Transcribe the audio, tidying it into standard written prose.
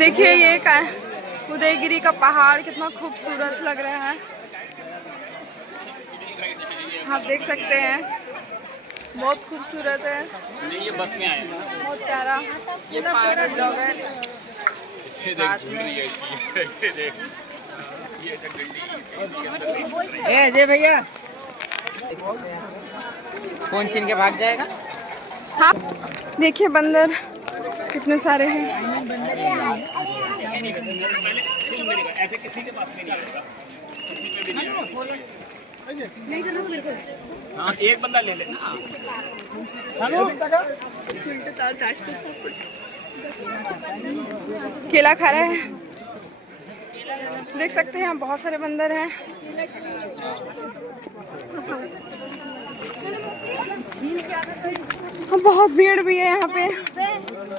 देखिए ये उदयगिरी का पहाड़ कितना खूबसूरत लग रहा है, आप देख सकते हैं, बहुत खूबसूरत है। ये बस में आए, बहुत प्यारा। ये पागल लोग हैं। ये देख ये अजय भैया फोन छीन के भाग जाएगा। हाँ देखिए बंदर कितने सारे हैं। ऐसे किसी के पास में नहीं आएगा, किसी पे भी नहीं आएगा। हाँ एक बंदा ले लेना। केला खा रहा है, देख सकते हैं, बहुत सारे बंदर हैं। बहुत भीड़ भी है यहाँ पे।